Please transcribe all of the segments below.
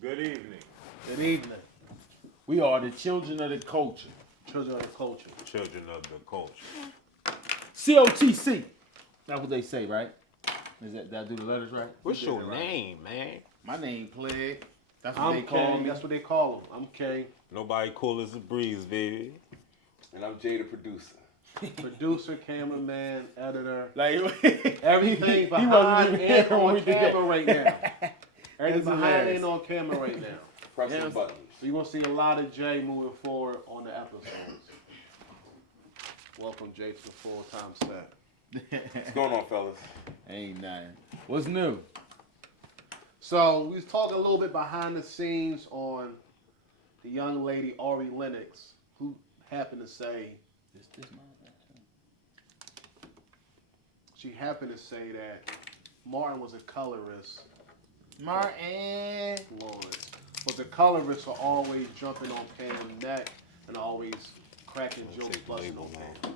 Good evening. Good evening. We are the children of the culture. Children of the culture. Children of the culture. COTC. That's what they say, right? Did I do the letters right? What's You did your it right. name, man? My name Plague. That's what I'm they call King. me. That's what they call him. I'm King. Nobody cool as a breeze, baby. And I'm Jay, the producer. Producer, cameraman, editor. Like Everything he behind wasn't even and here when we on did that. camera right now. Everything That's behind hilarious. and on camera right now. Pressing Yes. buttons. So you're going to see a lot of Jay moving forward on the episodes. Welcome, Jay, to the full-time set. What's going on, fellas? Ain't nothing. What's new? So we was talking a little bit behind the scenes on the young lady, Ari Lennox, who happened to say, she happened to say that Martin was a colorist. Martin. Lawrence was the colorists are always jumping on Pam's neck and always cracking jokes, take the busting on label Pam.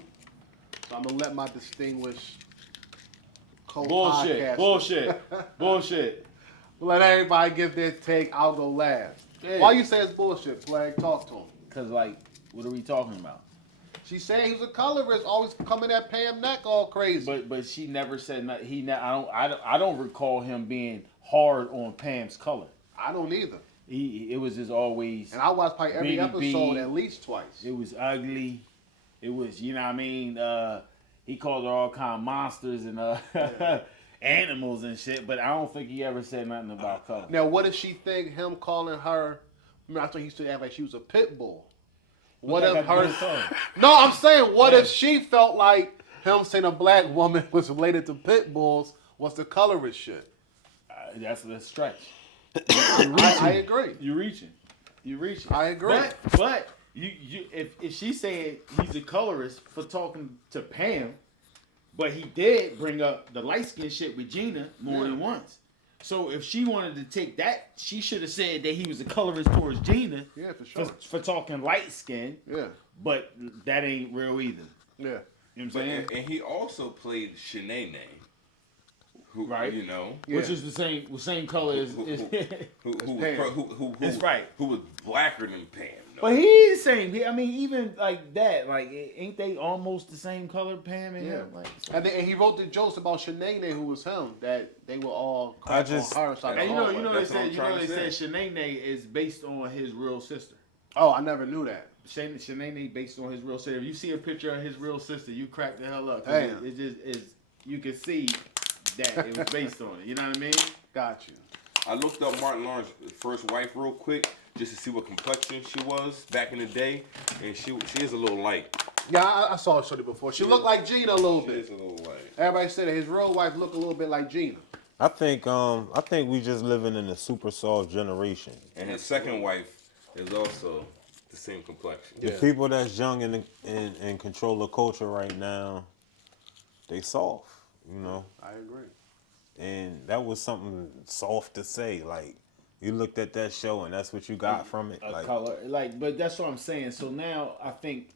So I'm gonna let my distinguished Bullshit. co-podcaster Bullshit. let everybody give their take. I'll go last. Yeah. Why you say it's bullshit, Flag? Talk to him. Cause like, what are we talking about? She said he was a colorist, always coming at Pam neck all crazy. But she never said nothing. I don't recall him being hard on Pam's color. I don't either. It was just always. And I watched probably every Beanie episode B. at least twice. It was ugly. It was, you know what I mean? He called her all kind of monsters and animals and shit, but I don't think he ever said nothing about color. Now, what if she think him calling her? Remember, I thought he used to act like she was a pit bull. What if her? No, I'm saying, what if she felt like him saying a black woman was related to pit bulls was the colorist shit? That's a stretch. I agree. You're reaching. I agree. But you if she said he's a colorist for talking to Pam, but he did bring up the light skin shit with Gina more than once. So if she wanted to take that, she should have said that he was a colorist towards Gina. Yeah, for sure. For talking light skin. Yeah, But that ain't real either. yeah. You know what I'm But, saying? and he also played Shanae, who, Right. you know, Which Yeah. is the same color as. who, Pam. who That's right. who was blacker than Pam. No. But he's saying, I mean, even like that, like, ain't they almost the same color, Pam and Yeah. him? Like, And he wrote the jokes about Shanae, who was him, that they were all I crap just- on her. So and you know, they That's what said, I'm trying to they said Shanae is based on his real sister. Oh, I never knew that. Shanae based on his real sister. If you see a picture of his real sister, you crack the hell up. 'Cause Damn. It just is. You can see that it was based on it. You know what I mean? Got you. I looked up Martin Lawrence's first wife real quick just to see what complexion she was back in the day, and she is a little light. Yeah, I saw her shorty before. She looked like Gina a little She bit. is a little light. Everybody said that his real wife looked a little bit like Gina. I think we just living in a super soft generation. And his second wife is also the same complexion. The people that's young and in control of culture right now, they soft, you know. I agree. And that was something soft to say. Like, you looked at that show and that's what you got from it. A Like, color, like, but that's what I'm saying. So now I think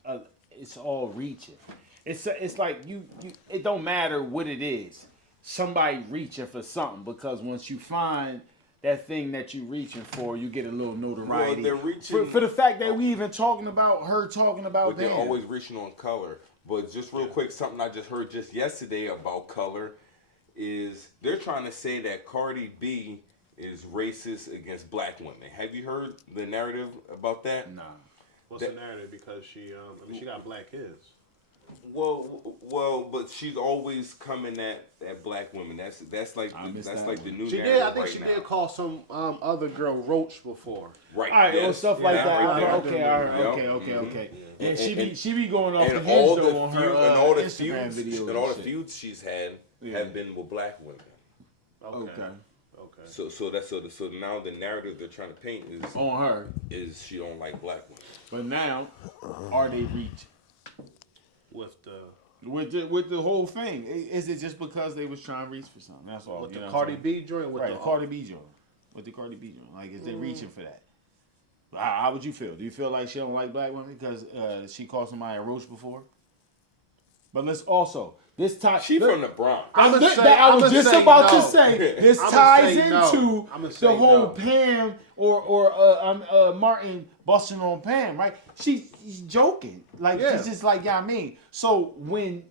it's all reaching. It's like you. It don't matter what it is. Somebody reaching for something because once you find that thing that you reaching for, you get a little notoriety. Well, they're reaching for the fact that we even talking about her talking about But they're Pam. always reaching on color. But just real quick, something I just heard just yesterday about color is they're trying to say that Cardi B is racist against black women. Have you heard the narrative about that? Nah. What's the narrative? Because she she got black kids. Well, but she's always coming at black women. That's like I missed that's that like one. the new She narrative did. I think right she now. did call some other girl Roach before. Right. All right, or yes, stuff like yeah, that. right there. Okay, all right, Yep. okay. Mhm. And And- she be going off the And hinge all the though on feud, her and all the Instagram feuds, videos and all the shit. feuds she's had Yeah. have been with black women. Okay. So now the narrative they're trying to paint On her, is she don't like black women. but now are they reaching With the with the whole thing? Is it just because they was trying to reach for something? That's all. with you the know Cardi what I'm saying? B joint. With Right, the Cardi B joint. With the Cardi B joint, like is they reaching for that? How would you feel? Do you feel like she don't like black women because she called somebody a roach before? But let's also This ties. She from the Bronx. I'ma I say- was just say about no. to say this I'ma ties say no. into I'ma say the whole no. Pam or Martin busting on Pam, right? She's joking, like Yeah. it's just like I mean. So when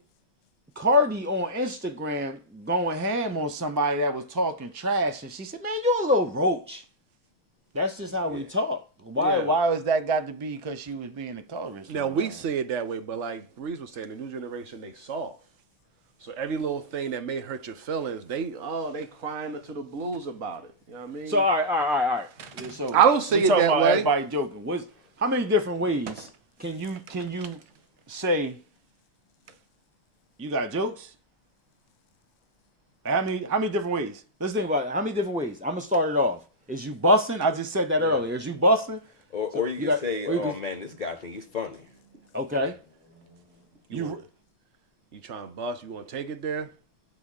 Cardi on Instagram going ham on somebody that was talking trash, and she said, "Man, you're a little roach." That's just how we talk. Why? Yeah. Why was that got to be because she was being a colorist? Now we see it that way, but like Breeze was saying, the new generation they soft. So every little thing that may hurt your feelings, they crying into the blues about it. You know what I mean? So all right. So I don't see we it talking that about way. Everybody joking. How many different ways can you say you got jokes? How many different ways? Let's think about it. How many different ways? I'm gonna start it off. Is you busting? I just said that earlier. Is you busting? Or you can say, or you oh can- man, this guy think he's funny. Okay. You You trying to bust? You want to take it there?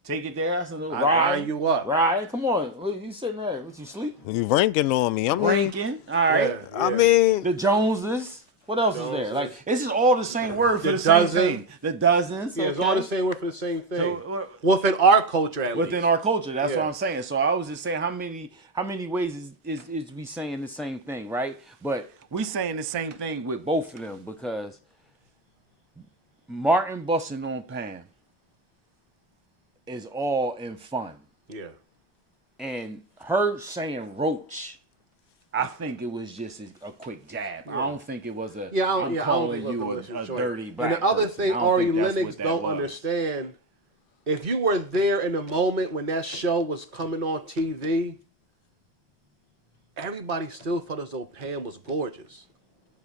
take it there. That's a little I ride. line you up. Ride. Come on. What, you sitting there? What you sleep? You ranking on me. I mean, Ranking. All right. Yeah. I mean, The Joneses. What else is there? Like this is all the same word for The the same dozen. thing. The dozens. Yeah, it's okay. all the same word for the same thing. So, Within our culture, at within least. our culture. That's Yeah. what I'm saying. So I was just saying how many ways is we saying the same thing, right? But we saying the same thing with both of them because Martin busting on Pam is all in fun. Yeah. And her saying roach, I think it was just a quick jab. I don't think it was a I'm calling you a dirty black And the other person. thing I don't Ari think that's Lennox what that don't was. understand, if you were there in the moment when that show was coming on TV, everybody still felt as though Pam was gorgeous.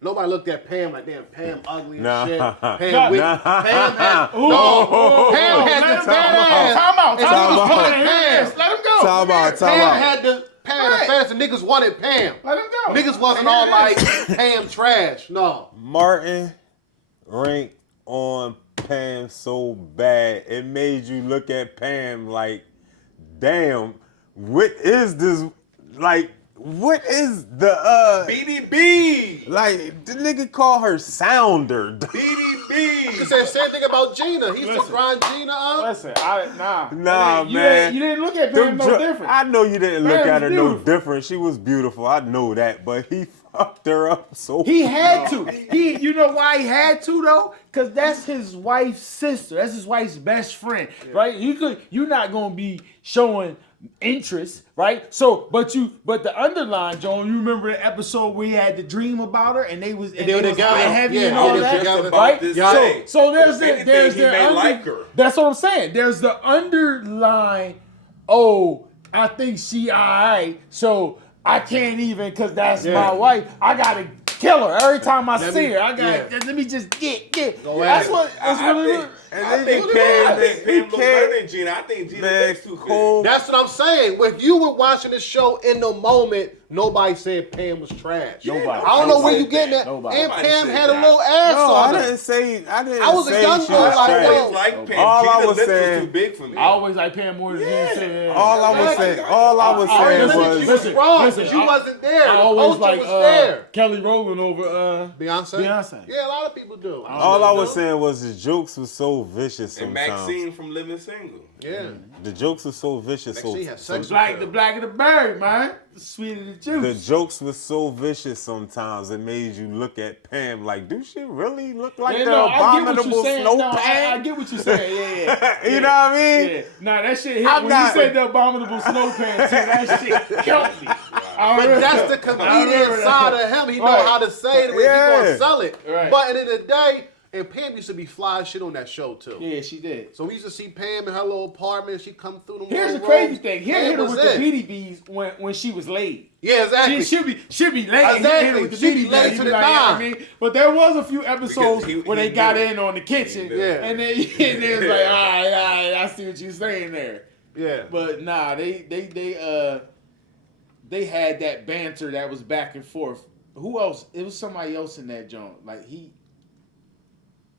Nobody looked at Pam like, damn, Pam ugly and Nah. shit. Pam Nah. weak. Nah. Pam had, Ooh, no, Pam let had him the go. fat ass. Time out. Niggas out. wanted Pam. Let him go. Time out. Pam had the Right. fat ass and niggas wanted Pam. Let him go. Niggas wasn't Here all it like is. Pam trash. No. Martin ranked on Pam so bad it made you look at Pam like, damn, what is this? Like, what is the BDB! like the nigga call her Sounder? He BDB! said the same thing about Gina. He used to Listen. grind Gina up. Listen, nah. Nah, You man. You didn't look at Them Pam no jo- different. I know you didn't look Pam at was her no beautiful. different. She was beautiful. I know that, but he fucked her up so. He had to. You know why he had to though? Cause that's his wife's sister. That's his wife's best friend, right? You're not gonna be showing interest, right? So, but the underline, Joan. You remember the episode where he had the dream about her, and they was they were together. hot and heavy Yeah, and they all were that, together. right? This Yeah. thing. So there's If the anything, there's he the may under- like her. That's what I'm saying. There's the underline. Oh, I think she alright. So I can't even because that's my wife. I gotta kill her every time I see her. I got let me just get. Go That's at it. what. That's I what think, it is. I think he Pam, can't- I think Pam he look can't- better than Gina. I think Gina Man, looks too Cole- big. That's what I'm saying. If you were watching the show in the moment, nobody said Pam was trash. Nobody. I don't know where you getting that. Nobody. And Nobody Pam said had a that. little ass No, on I her. didn't say. I didn't I was a say young she girl, was like, trash. yo. I always like Pam. All I Gina was lips saying- was too big for me. I always like Pam more than Yeah. Gina. All I was saying. All I was Ari saying Lennox, was. you was Listen, wrong listen, because you I- wasn't there. I The always culture like was there. Kelly Rowland over Beyonce? Beyonce. Yeah, a lot of people do. All I was saying was the jokes were so vicious And sometimes. Maxine from Living Single. Yeah. The jokes were so vicious. Maxine has sex the blacker the berry, man. The sweeter the juice. The jokes were so vicious sometimes it made you look at Pam like, do she really look like Yeah, the no, I get what abominable you're saying. snow No, I pan? get what you're saying. Yeah. You know what I mean? Yeah. Nah, that shit hit. I'm When not- you said the abominable snow pants, that shit killed me. But that's the comedian side of him. He know Right. how to say it when Yeah. he gonna sell it. Right. But at the end of the day, and Pam used to be fly as shit on that show too. Yeah, she did. So we used to see Pam in her little apartment. She come through the Here's the little crazy rooms. thing. He Pam hit her was with the it. BDBs when she was laid. Yeah, exactly. She be late. Exactly. He hit her with the She be BDBs. late He to be the like, you know what I dime. mean? But there was a few episodes Because where he they got knew. in on the kitchen. He knew. Yeah. And then they was like, all right, I see what you're saying there. Yeah. But nah, they had that banter that was back and forth. Who else? It was somebody else in that joint. Like he.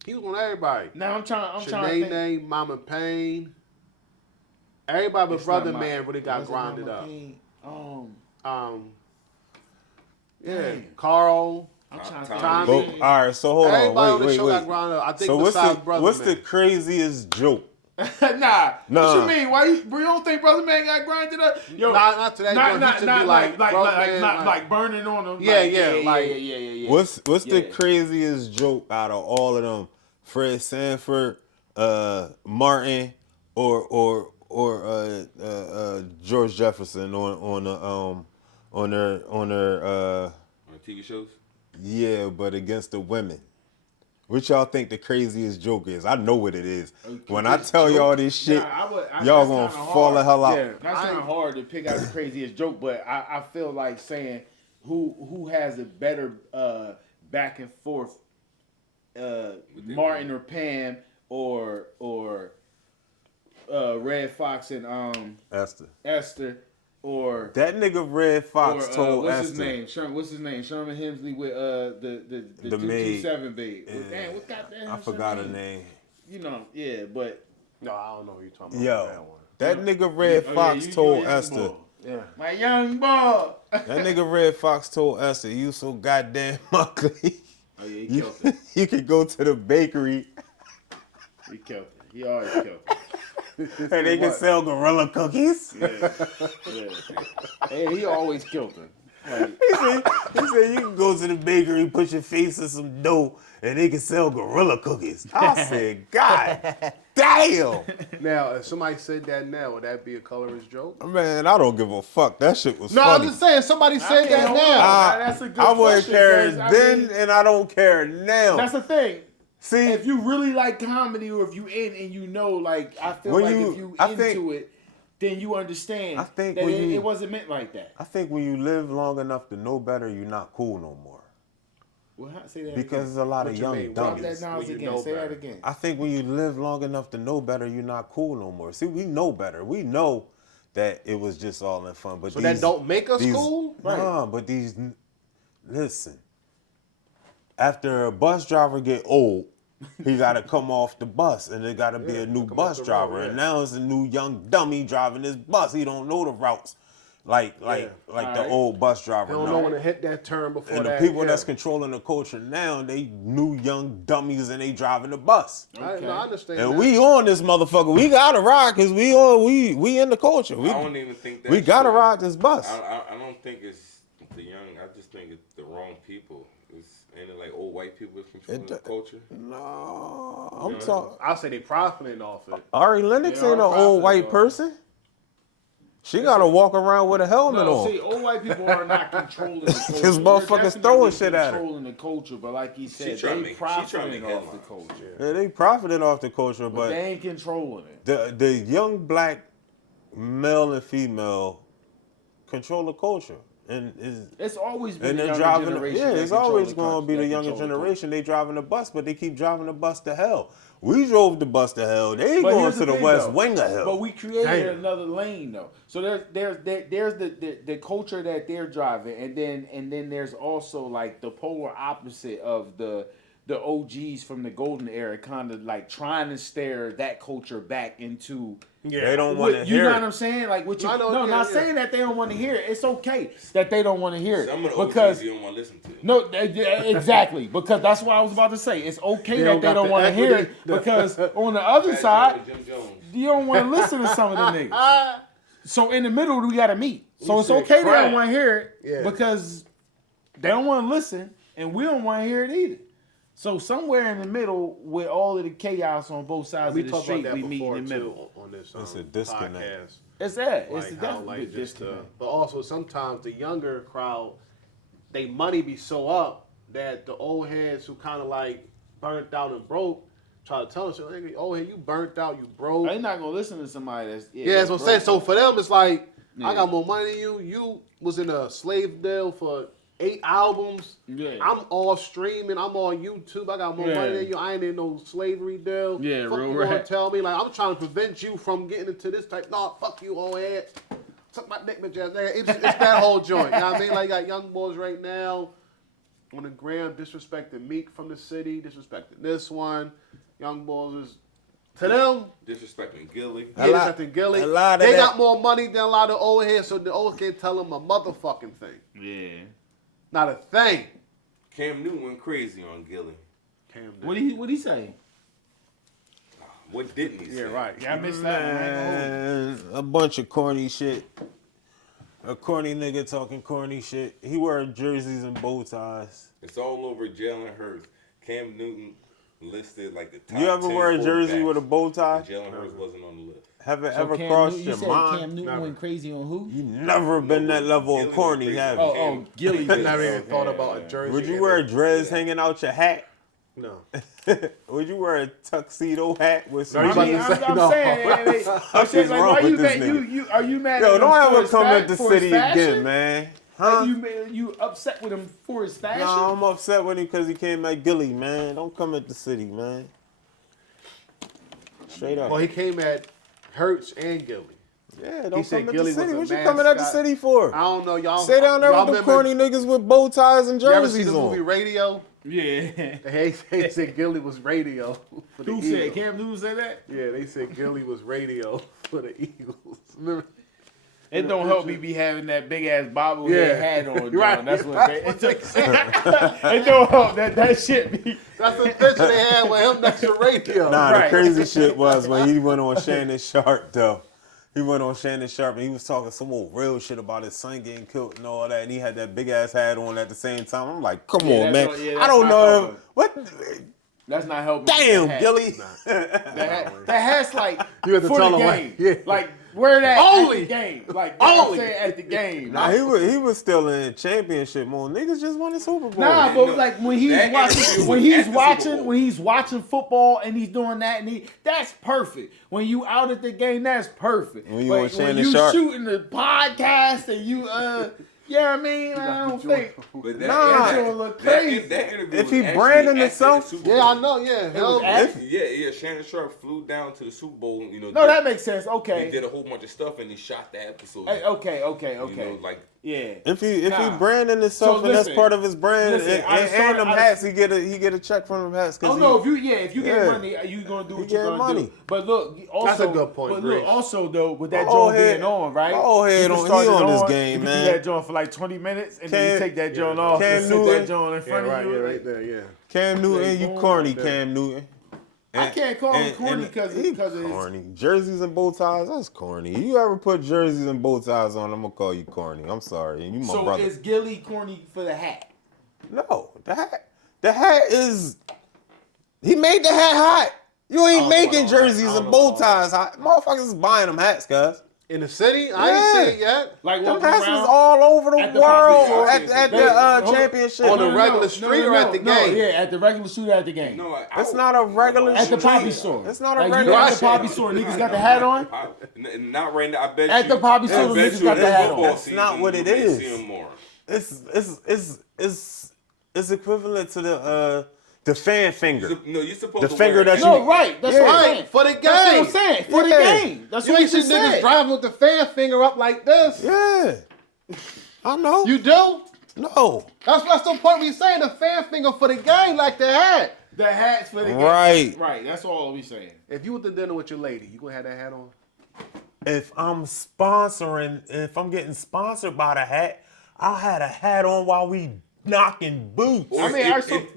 He was on everybody. Now I'm trying to think. Shanae, Mama Payne. Everybody but It's Brother not Man really got was it grinded Mama up. Payne? Yeah, Dang. Carl. I'm trying to Tommy. think. But, all right, so hold Everybody on, on the wait, show wait, got wait. grinded up. I think So besides Brother what's Man. the craziest joke Nah. Nah. What you mean? Why you don't think Brother Man got grinded up? Yo, not to that joint. He should be like burning on him. Yeah. What's the Yeah. craziest joke out of all of them? Fred Sanford, Martin, or George Jefferson on their On TV shows. yeah, but against the women. What y'all think the craziest joke is? I know what it is. When I tell y'all this shit, y'all gonna fall the hell out. Yeah, that's kind of hard to pick out the craziest joke, but I feel like saying who has a better back and forth, Martin or Pam or Red Fox and Esther or That nigga Red Fox told what's Esther. his name? What's his name? Sherman Hemsley with the maid. 227 babe. Yeah. Damn, what goddamn? I forgot her name. You know, yeah, but No, I don't know what you're talking about. Yo, That one. that nigga Red Fox told Esther. Yeah, my young boy. That nigga Red Fox told Esther, "You so goddamn ugly. Oh yeah, he killed it. You could go to the bakery He killed it. He always killed it. and they can sell gorilla cookies." Yeah. Hey, he always killed it. Like, He said, "You can go to the bakery, put your face in some dough, and they can sell gorilla cookies." I said, "God damn." Now, if somebody said that now, would that be a colorist joke? Man, I don't give a fuck. That shit was No, funny. I'm just saying, somebody said that now. that's a good I wasn't question, caring 'cause, I then, mean, and I don't care now. that's the thing. See, If you really like comedy, or if you in and you know, like I feel When like you- if you I into think- it, then you understand I think that when it, you- it wasn't meant like that. I think when you live long enough to know better, you're not cool no more. Well, say that Because again. there's a lot What of you young mean? Drop dummies. that knowledge when you again. know Say that better. again. I think when you live long enough to know better, you're not cool no more. See, we know better. We know that it was just all in fun. But So that don't make us cool? Nah, but listen. After a bus driver get old, he got to come off the bus, and there got to be a new come bus off the driver. road, And yeah. now it's a new young dummy driving this bus. He don't know the routes like the Alright. old bus driver. They don't know. know when to hit that turn before And the that. people yeah. that's controlling the culture now, they new young dummies and they driving the bus. I understand And that. we on this motherfucker. We gotta ride because we in the culture. I don't even think that. We gotta ride this bus. I don't think it's the young. I just think it's the wrong people. Ain't it like old white people controlling the culture? No, I'm talking. I'll say they profiting off it. Ari Lennox Yeah, ain't an I'm old white profiting person. She gotta walk around with a helmet No, on. see, old white people are not controlling the culture. Cause motherfuckers They're definitely throwing shit at her. Controlling the culture, but like he said, trying to they make- she profiting trying to make off the headlines. culture. Yeah, they profiting off the culture, But but they ain't controlling it. the young black male and female control the culture, and is. It's always been And the they're younger driving. generation. Yeah, that it's control always the going to country, be the that younger control the generation. They driving the bus, but they keep driving the bus to hell. We drove the bus to hell. They ain't But going here's to the thing, west though. wing of hell. But we created Damn. another lane though. So there's the culture that they're driving, and then there's also like the polar opposite of the OGs from the golden era, kind of like trying to stare that culture back into. They don't want to You hear know it. what I'm saying? Like what you? I know, No, yeah, not yeah. saying that they don't want to hear it. It's okay that they don't want to hear it Some of the because OGs you don't want to listen to. no, exactly. Because that's what I was about to say. It's okay They that don't they got don't the want to hear it equity. because on the other Bad side, Joe with Jim Jones. you don't want to listen to some of the niggas. So in the middle, we got to meet. So You it's said okay they crack. don't want to hear it Yeah. because they don't want to listen, and we don't want to hear it either. So somewhere in the middle, with all of the chaos on both sides We of the talked about street, that we meet before in the too middle. on this It's a disconnect. podcast. It's that. Like It's how definitely like just disconnect. but also sometimes the younger crowd, they money be so up that the old heads who kind of like burnt out and broke try to tell us, "Nigga, old head, you burnt out, you broke." They not gonna listen to somebody that's Yeah, that's what I'm saying. So for them, it's like Yeah. I got more money than you. You was in a slave deal for 8 albums. Yeah. I'm all streaming. I'm on YouTube. I got more Yeah. money than you. I ain't in no slavery deal. Yeah, fuck real you gonna rap. tell me? Like I'm trying to prevent you from getting into this type. Nah, fuck you, old head. Suck my dick, bitch ass. It's that whole joint. You know what I mean? Like you got young boys right now on the gram disrespecting Meek from the city, disrespecting this one. Young boys is to them. Disrespecting Gilly. A Yeah, lot- disrespecting Gilly. a lot of They that- got more money than a lot of old heads, so the old can't tell them a motherfucking thing. Yeah. Not a thing. Cam Newton went crazy on Gilly. Cam What he say? What didn't he say? Yeah, right. Yeah, I missed that one. I ain't gonna hold you. Man, a bunch of corny shit. A corny nigga talking corny shit. He wearing jerseys and bow ties. It's all over Jalen Hurts. Cam Newton listed like the top You ever 10 wear a jersey quarterbacks, with a bow tie? and Jalen Hurts wasn't on the list. Have it So ever Cam crossed Newton, your you said mind? Cam Newton went crazy on who? You never been that level of Gilly corny, was have crazy. you? Oh, Gilly. I never even thought about a jersey. Would you wear dreads hanging out your hat? No. Would you wear a tuxedo hat with some? No, I mean, about to say I'm no. saying, I'm saying, like, wrong why with you this mad? nigga? You are you mad? Yo, at don't him for ever his come fa- at the for his city fashion? again, man. Huh? You upset with him for his fashion? No, I'm upset with him because he came at Gilly, man. Don't come at the city, man. Straight up. Well, he came at Hurts and Gilly. Yeah, don't said come at Gilly the city. was What a you coming at the mascot. city for? I don't know, y'all. Stay down there y'all with them remember- corny niggas with bow ties and You ever see jerseys the movie on. Radio? Yeah. They said Gilly was radio for the Who Eagles. said? Cam Newton said that? Yeah, they said Gilly was radio for the Eagles. Remember? It don't help me be having that big ass bobblehead Yeah. hat on, John. Right. That's what they. It don't help that shit be. That's the picture they had with him next to radio. Nah, Right. the crazy shit was when he went on Shannon Sharp, though. He went on Shannon Sharp and he was talking some old real shit about his son getting killed and all that. And he had that big ass hat on at the same time. I'm like, come Yeah, on, that's man. not- yeah, I that's don't not know helping. if. What? That's not helping. Damn, that hat. Gilly. That hat's like You have to for tell the him, game. like, yeah. Like wear that Only. at the game. Like you know what I'm Only. saying at the game. Nah, he was still in championship mode. Niggas just won the Super Bowl. Nah, but like when he's That watching, interview when was he's at the Super watching, Bowl. when he's watching football and he's doing that, and that's perfect. When you out at the game, that's perfect. When you But on Shannon when you Sharp. shooting the podcast and you yeah, I mean, I don't think. But that, Nah. that, It'll look that, crazy. that interview If was he actually branding at the himself- Super Bowl. Yeah, I know. Yeah, was hell, at- Yeah. Shannon Sharp flew down to the Super Bowl. You know, No, that makes sense. he Okay. did a whole bunch of stuff and he shot the episode. Hey, okay. You know, like Yeah. If he Nah. branding himself So and that's listen, part of his brand, listen, I and started- them I- hats, he get a check from them hats. Oh no! If you get Yeah. money, you gonna do You what you're getting gonna money. do. But look, also That's a good point, But look, Grace. also though, with that My joint old head- being on, right? my old head you can on- start he it on this on, game, you can man. do that joint for like 20 minutes, and then you Cam- take that joint yeah, off Cam and sit Newton- that joint in yeah, front right, of you. yeah, right there, yeah. Cam Newton, you boom, corny, right there. Cam Newton. I can't call him And- corny and because he of his. corny. Jerseys and bow ties, that's corny. You ever put jerseys and bow ties on, I'm gonna call you corny. I'm sorry, and you my So brother. is Gilly corny for the hat? No, the hat is. He made the hat hot. You ain't don't making know about jerseys that. I and don't bow know. ties hot. Motherfuckers is buying them hats, cuz. In the city, I Yeah. ain't seen it yet. Like Them walking hats is around all over the at the world Poppy at Store. the Hold- championship. on the regular street or at the game? Yeah, at the regular street at the game. no, It's not a regular At the street. Poppy store. It's not a Like, regular you at the street. Poppy store, niggas got the hat on. Not right now. I bet At you. the Poppy I store, bet niggas you got in the hat football on. That's not season, what you it may is. see 'em more. It's equivalent to the fan finger. No, you're supposed The to finger wear that it. you- No, right. That's Yeah. what I'm Right, saying. for the game. That's what I'm saying. For the Yeah. game. That's You what ain't you see niggas said. driving with the fan finger up like this. Yeah, I know. You do? No, That's the point we saying the fan finger for the game like the hat. The hats for the game. Right. Right. That's all we saying. If you went to dinner with your lady, you gonna have that hat on? if I'm getting sponsored by the hat, I'll have a hat on while we knocking boots. Or I mean,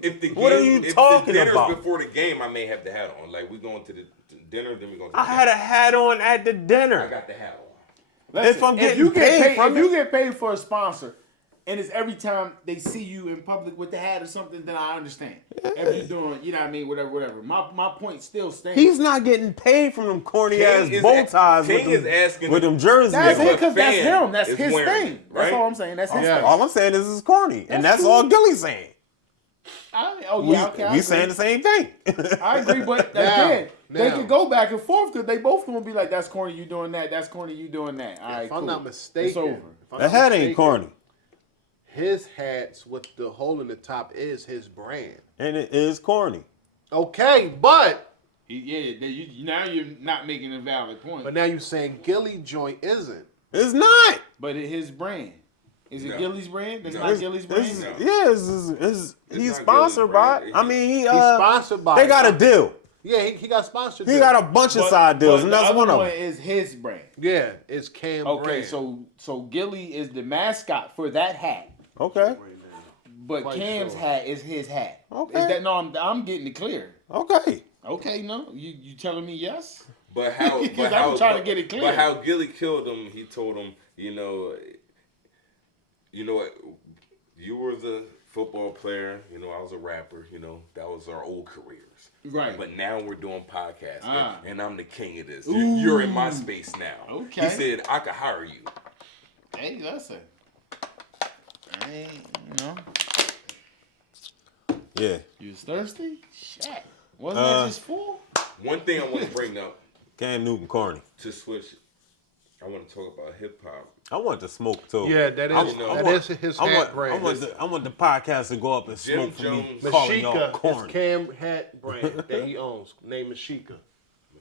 if the game, What are you if talking the dinner's about? before the game, I may have the hat on. Like we going to the dinner, then we going to. I had a hat on at the I dinner. got the hat on. Listen, If I'm getting you get paid from if you it- get paid for a sponsor, and it's every time they see you in public with the hat or something, then I understand. If you're doing, you know what I mean, whatever. My point still stands. He's not getting paid from them corny King ass is bow a- ties King with them, is asking with if- them jerseys. That's on. it, because that's fan him. That's is his wearing thing. it, That's right? all I'm saying. That's his Yeah. thing. All I'm saying is this is corny, and That's that's all cool. Gilly's saying. Okay, I we agree. saying the same thing. I agree, but Now, again, they now. can go back and forth because they both gonna be like, "That's corny, you doing that. That's corny, you doing that." All right, If I'm cool. not mistaken, It's over. if I'm The not hat ain't mistaken, corny, His hats with the hole in the top is his brand. and it is corny. Okay, but Now you're not making a valid point. now you're saying Gilly joint isn't. It's not. But his brand. Is it No. Gilly's brand? That's No. not It's- Gilly's it's- brand? No. Yeah, he's not sponsored Gilly's by. brand. I mean, He's sponsored by They it. got a deal. Yeah, he got sponsored. He there. got a bunch of side deals, and the that's other one of one them. is his brand. Yeah, it's Cam Okay, brand. so Gilly is the mascot for that hat, Okay, but Quite Cam's sure. hat is his hat. Okay. Is that no? I'm getting it clear. okay. Okay, no, you telling me yes? But how? Because but how? I'm trying to but- get it clear. But how Gilly killed him? He told him, you know what? You were the football player. You know, I was a rapper. You know, that was our old careers. Right. But now we're doing podcasts, Ah. and I'm the king of this. Ooh. You're in my space now. Okay. He said I could hire you. Hey, listen. Hey, you know, Yeah. you was thirsty? Shit. Wasn't that just full? One thing I want to bring up Cam Newton corny. to switch. I want to talk about hip hop. I want to smoke too. Yeah, that is his hat brand. I want the podcast to go up and Jim smoke for me. Jones. Calling y'all Mashika is corny. Cam hat brand that he owns. Name Mashika.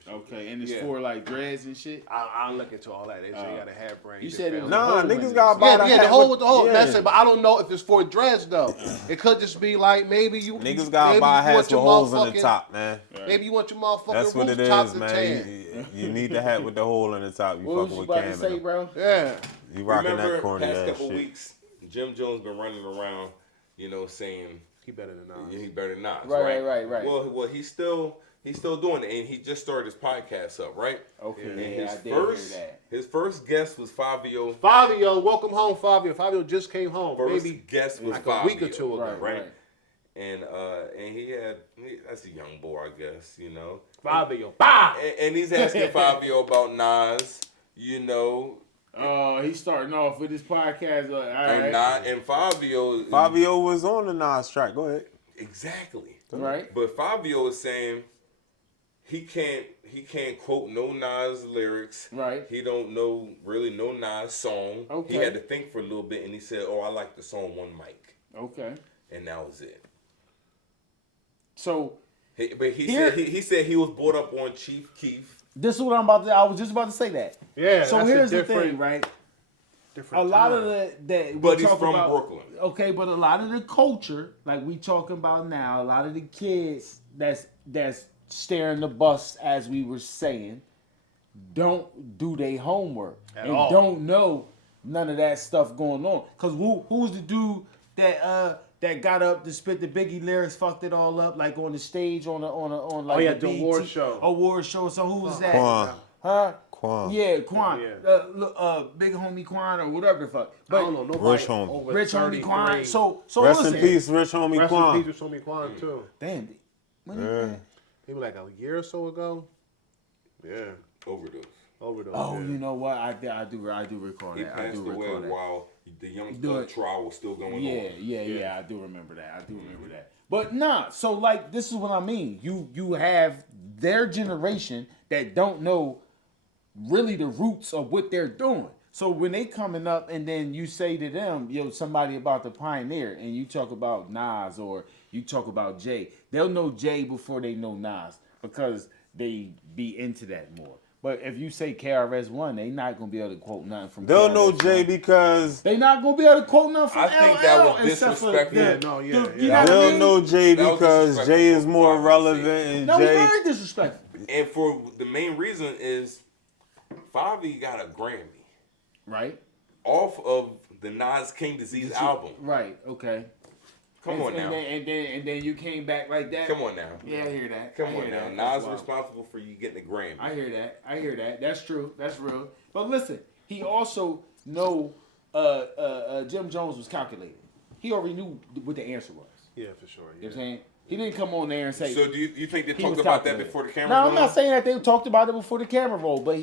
Okay, and it's Yeah. for like dreads and shit. I'll look into all that. They say he got a hat brand. You He said it found was Nah, hole in niggas it. got buy the Yeah, hat the whole with the whole. yeah. That's it. But I don't know if it's for dreads though. It could just be like maybe you Niggas gotta maybe buy you hats want with your holes in the motherfucking- top, man. Maybe you want your motherfucking That's what it rooftop is, to man. tan. You need the hat with the hole in the top. You What was fucking you with about Cam. to say, and bro? Yeah. You rocking Remember, that corny past ass couple shit. weeks, Jim Jones been running around, you know, saying He better than Nas. he better not. Right. Well, he's still doing it, and he just started his podcast up, right? Okay, And yeah, his I did first hear that. his first guest was Fabio. Fabio, welcome home, Fabio. Fabio just came home. First Maybe guest was like Fabio, a week or two ago. Right. And that's a young boy, I guess, you know. Fabio. Bah! And he's asking Fabio about Nas, you know, Oh, he's starting off with his podcast. All right. and Fabio. Fabio was on the Nas track. Go ahead. Exactly. Right. But Fabio is saying he can't quote no Nas lyrics. Right. He don't know really no Nas song. Okay. He had to think for a little bit, and he said, "Oh, I like the song One Mic," Okay. and that was it. So But he Here- said he said he was brought up on Chief Keef. this is what I'm about to. I was just about to say that. Yeah. So that's a here's the different- thing, right? different A lot time. of that. But we he's talk from about, Brooklyn. Okay, but a lot of the culture, like we talking about now, a lot of the kids that's staring the bus, as we were saying, don't do their homework At and all. don't know none of that stuff going on. Cause who was the dude that got up to spit the Biggie lyrics, fucked it all up, like on the stage on like yeah, the the award show. Award show. So who was that? Quan. Huh? Quan. Yeah, Quan. Yeah. Big homie Quan or whatever the fuck. I But don't know. Nobody Rich homie. over Rich homie Quan. 33. So Rest listen. in peace, Rich homie Rest Quan. in peace with Homie Quan too. Damn. When Yeah. Maybe like a year or so ago. Yeah. Overdose. Overdose. Oh, yeah. you know what? I do recall He that. I passed do away recall that. while the Young Do Thug it. trial was still going on. Yeah. I do remember that. But nah. So like, this is what I mean. You have their generation that don't know really the roots of what they're doing. So when they coming up and then you say to them, yo, somebody about the pioneer, and you talk about Nas or you talk about Jay, they'll know Jay before they know Nas because they be into that more. But if you say KRS-One, they not gonna be able to quote nothing from. They'll know KRS-One. Jay because They not gonna be able to quote nothing from I think LL that was except for disrespectful. the- Yeah, no, yeah, the- yeah. You know what I they'll mean? know Jay That was because disrespectful Jay is for more Fabi to relevant say. and No, he's Jay. very disrespectful. And for the main reason is Favi got a Grammy Right. off of the Nas King Disease album. Right. Okay. Come on now. And then you came back like that. Come on now. Yeah, I hear that. Come I on hear now. that. Nas That's wild. responsible for you getting a Grammy. I hear that. That's true. That's real. But listen, he also know Jim Jones was calculated. He already knew what the answer was. Yeah, for sure. You know Yeah. what I'm saying? He didn't come on there and say. So do you think they he talked was about that calculated. before the camera? No, I'm rolled? not saying that they talked about it before the camera rolled, but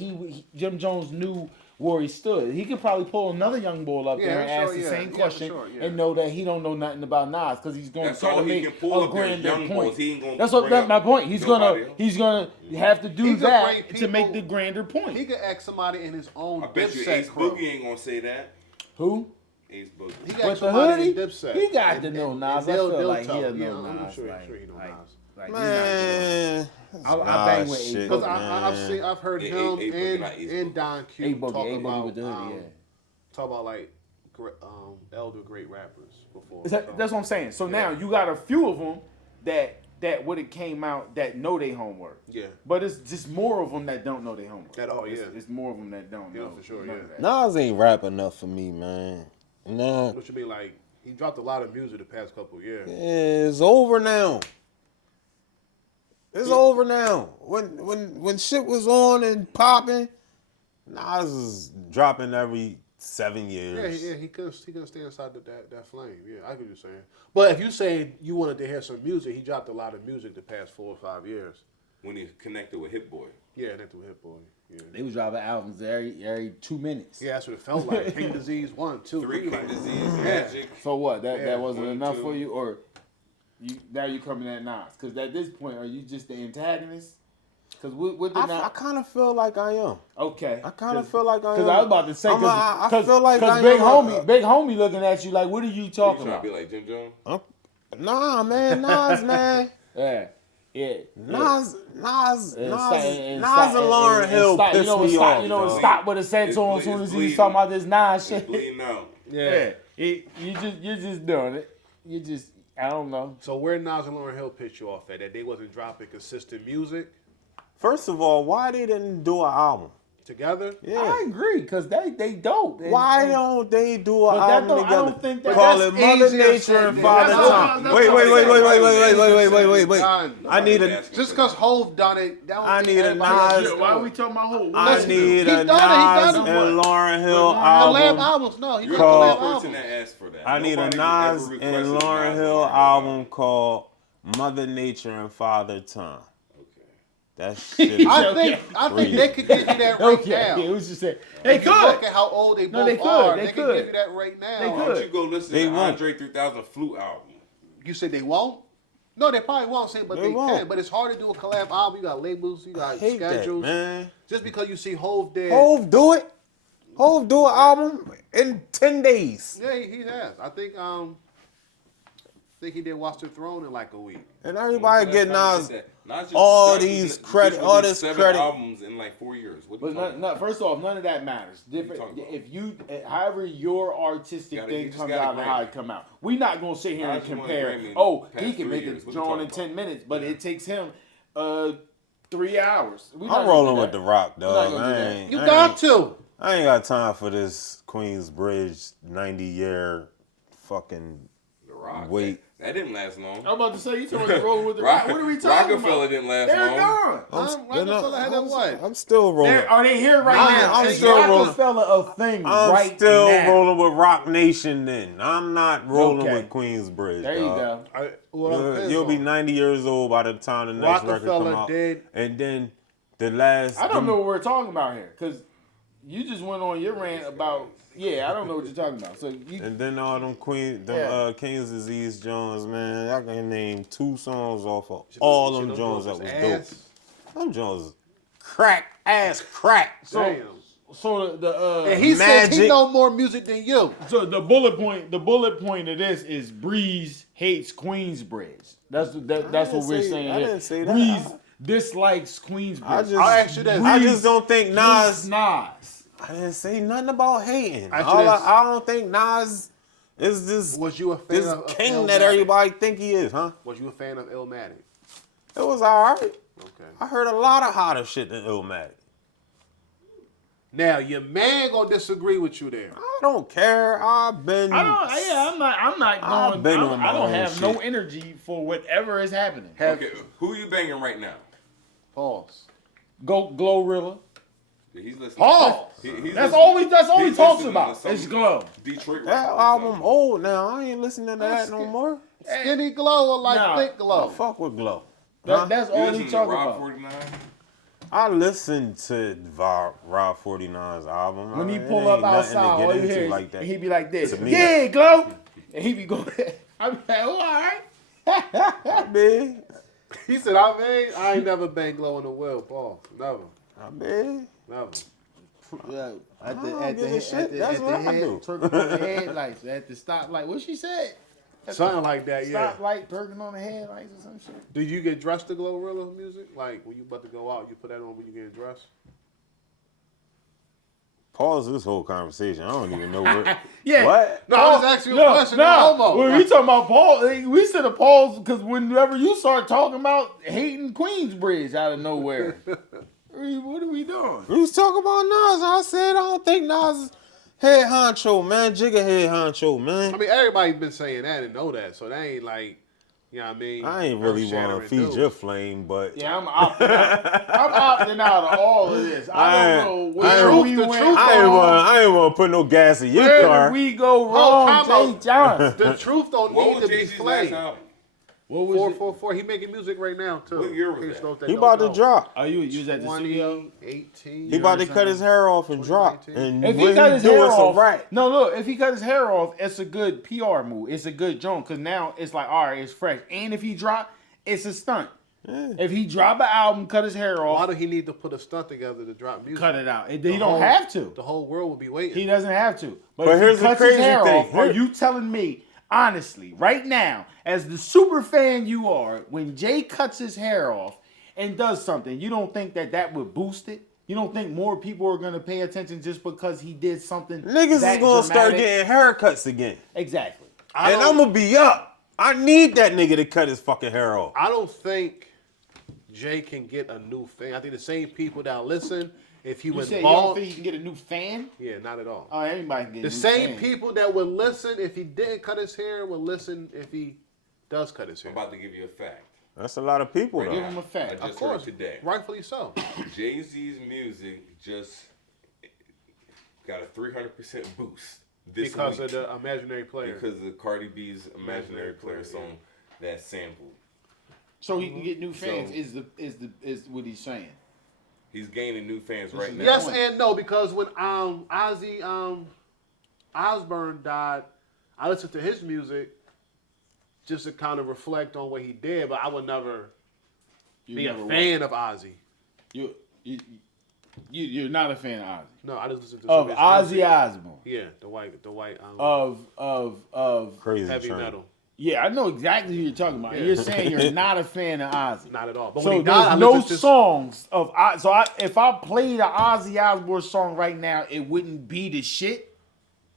Jim Jones knew where he stood. He could probably pull another young bull up there and sure, ask the yeah. same Yeah, for question sure, yeah. and know that he don't know nothing about Nas because he's going That's to try all to he make can pull a up there, grander young point. bulls. He ain't gonna That's what bring that's up my point. He's nobody gonna have to do He could that bring to make people- the grander point. He could ask somebody in his own I bet you Dipset Ace crew. Boogie ain't gonna say that. Who? Ace Boogie. He got With the somebody hoodie? in Dipset. He got And- to know and- Nas. and I Dil feel like Dilto. he'll Yeah, know I'm Nas. sure Like, he know like, Nas. like, he's not doing it. Man, I bang with shit, Ace Because man. I've heard Yeah, him A Boogie, not Ace and Boogie. Don Q A talk Boogie about with the hoodie, yeah. talk about like elder great rappers before. That's what I'm saying. So now you got a few of them that would have came out that know their homework. Yeah. But it's just more of them that don't know their homework. At all, yeah. It's more of them that don't Yeah, know. for sure, none yeah. of that. Nas ain't rap enough for me, man. Nah, What you mean, like he dropped a lot of music the past couple of years. it's over now. It's over now. When shit was on and popping, Nas is dropping every 7 years. Yeah, he couldn't stay inside that flame. Yeah, I get what you're saying. But if you say you wanted to hear some music, he dropped a lot of music the past 4 or 5 years. When he connected with Hit Boy. Yeah, that's with Hit Boy. Yeah. They was dropping albums every 2 minutes. Yeah, that's what it felt like. King Disease 1, 2, 3 King like, Disease, Magic. So what? That Yeah, wasn't 1, enough 2. for you, or now you coming at Nas? Because at this point, are you just the antagonist? Because what did I not? kind of feel like I am. Okay. I kind of feel like I am. Because I was about to say, I feel like I big am. big homie looking at you like, what are you You talking trying to about? be like Jim Jones? Nah, man, Nas, man. Yeah. Nas and Lauryn Lauryn Hill pissed me off. You know, dog. stop with a sense on as soon as he's talking about this Nas It's shit. bleeding out. Yeah. You're just doing it. You just, I don't know. So where Nas and Lauryn Hill pitch you off at? That they wasn't dropping consistent music First of all, why they didn't do an album? together? Yeah. I agree, because they dope. Why don't they do an But that album don't- I together? don't think that- Call That's it Mother easier Nature said and than Father done. Time. That's Wait. Done. I need a. Just because Hove done it, that don't I mean need a everybody else Nas- is Why are doing we it. talking about who? I Listen, need he a done it, he Nas done it. and Lauryn Hill Collab album. albums, no, he did Called- collab Person albums. that asked for that. I need a Nobody Nas ever and requested a Lauryn Nas Hill and album called Mother Nature and Father Time. Okay. That shit is I think they could give you that right Okay, now. it was just saying. They If you look could. at how old they No, both they could. are, They they could. can give you that right now. They Why could. don't you go listen They to won't. Andre 3000 Flute album? You said they won't? No, they probably won't say, but They they won't. can. But it's hard to do a collab album. You got labels, you got I hate that, schedules. man. Just because you see Hove there. Hove do it. Hove do an album in 10 days. Yeah, he has. I think he did Watch the Throne in like a week. And everybody get Nas Nas all just these just credit, all released this 7 credit. albums in like 4 years. What are you talking about? First off, none of that matters. Different. talking about? If you, however, your artistic Gotta- thing he just comes got a out and how Grammy. it come out. We not gonna sit here Nas and just won a compare. Grammy in Oh, the he past can 3 make years. it What you drawn talking in about? 10 minutes, but it takes him 3 hours. We not I'm gonna rolling do with that. The Rock, not dog. gonna do that. You got to. I ain't got time for this Queensbridge 90-year fucking The Rock. wait. That didn't last long. I'm about to say you told me to roll with the Rock. What are we talking Rockefeller about? didn't last They're long. gone. Rockefeller had that what? I'm still rolling. Are they here right now? I'm Is still rolling. Rockefeller a thing I'm right still now? rolling with Rock Nation then. I'm not rolling Okay. with Queensbridge, There you dog. go. You'll be 90 years old by the time the next record come Rockefeller out. did. And then the last... I don't know what we're talking about here because you just went on your rant about. Yeah, I don't know what you're talking about. So you. And then all them King's Disease Jones, man. I can name 2 songs off of all them Jones that was dope. Them Jones, crack. Damn. So the And he says he Magic. know more music than you. so the bullet point of this is Breeze hates Queensbridge. That's what we're saying. I here. didn't say that. Breeze dislikes Queensbridge. I'll ask you this. I just don't think Nas. Nas. I didn't say nothing about hating. Actually, I don't think Nas is this Was you a fan this of king that Illmatic? everybody think he is, huh? Was you a fan of Illmatic? It was all right. Okay. I heard a lot of hotter shit than Illmatic. Now your man gonna disagree with you there. I don't care. I've been. I'm not I've going. been on my I don't own have no shit. energy for whatever is happening. Okay, who you banging right now? Pause. Go Glorilla. He's listening. Pause. He's That's listening- all he he's talks listening about. to some It's Glow. Detroit That rappers or album something. old now. I ain't listening to that no more. Skinny glow or like Nah. thick I glow? fuck with Glow. Huh? That's You all listening he to talking Rob about. 49? I listened to Rob 49's album. When he It pull ain't up nothing to outside, get all you into hear is like that. he be like this. To me, Yeah, Glow. And he be going. I be like, oh, all right. Big. He said, I ain't never banged glow in the wheel, Paul. Never. Big. Never. Yeah, I don't give a shit. That's what I do. Twerking on the headlights at the stoplight. What she said? Something like that, yeah. Stoplight, twerking on the headlights or some shit. Do you get dressed to Glorilla music? Like when you about to go out, you put that on when you getting dressed? Pause this whole conversation. I don't even know where. Yeah. What? No, I was asking you a question. No homo. When we talking about Paul, we said a pause because whenever you start talking about hating Queensbridge out of nowhere, what are we doing? We was talking about Nas. I said I don't think Nas is head honcho, man. Jigga head honcho, man. I mean, everybody's been saying that and know that, so that ain't like You know what I mean? I ain't really want to Earth-shattering feed news. your flame, but Yeah, I'm opting out. I'm opting out of all of this. I don't know where we the went truth- wrong. I ain't want to put no gas in your Where car. did we go Hold, wrong, time Jay out. Johnson? The truth don't What need was to be Jay-Z's last flamed. album? What was it? 444. He making music right now too. What year was In case that? those that He don't about to know. drop. Oh, you was at the studio? 2018. He about to cut his hair off and drop. 2019. And If when he cut his hair doing some off, right. no, look. If he cut his hair off, it's a good PR move. It's a good joint because now it's like, all right, it's fresh. And if he drop, it's a stunt. Yeah. If he drop an album, cut his hair Why off, do he need to put a stunt together to drop music? cut it out. He The don't whole- have to. The whole world will be waiting. He doesn't have to. But But if here's he the cuts his crazy hair thing. off, are you telling me, honestly, right now, as the super fan you are, when Jay cuts his hair off and does something, you don't think that would boost it? You don't think more people are going to pay attention just because he did something? Niggas is that gonna start dramatic? getting haircuts again. Exactly. I And don't- I'm gonna be up. I need that nigga to cut his fucking hair off. I don't think Jay can get a new fan. I think the same people that listen, if he You was said you don't bald, think he can get a new fan? yeah, not at all. Oh, anybody can get a The new same fan. people that would listen if he didn't cut his hair would listen if he does cut his hair. I'm about to give you a fact. That's a lot of people Right though. Give him a fact. I Of just course, heard today. rightfully so. Jay-Z's music just got a 300% boost this Because week of the imaginary player. because of Cardi B's Imaginary Player song that sampled. So he can get new fans. So- Is what he's saying? He's gaining new fans right is- now. Yes point. and no, because when Ozzy Osbourne died, I listened to his music just to kind of reflect on what he did, but I would never be a fan of Ozzy. You're not a fan of Ozzy. No, I just listened to Of some his Ozzy music. Osbourne. Yeah, the white Of Crazy heavy train. metal. yeah, I know exactly who you're talking about. You're saying you're not a fan of Ozzy. Not at all. But So when he died, I there's no listened to songs of if I played an Ozzy Osbourne song right now, it wouldn't be the shit.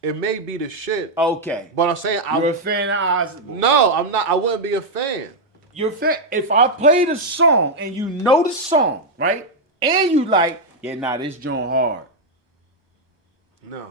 it may be the shit, Okay, but I'm saying you're a fan of Osbourne. no, I'm not. I wouldn't be a fan. You're a fan. If I played a song and you know the song, right, and you like, yeah, nah, this joint hard. No.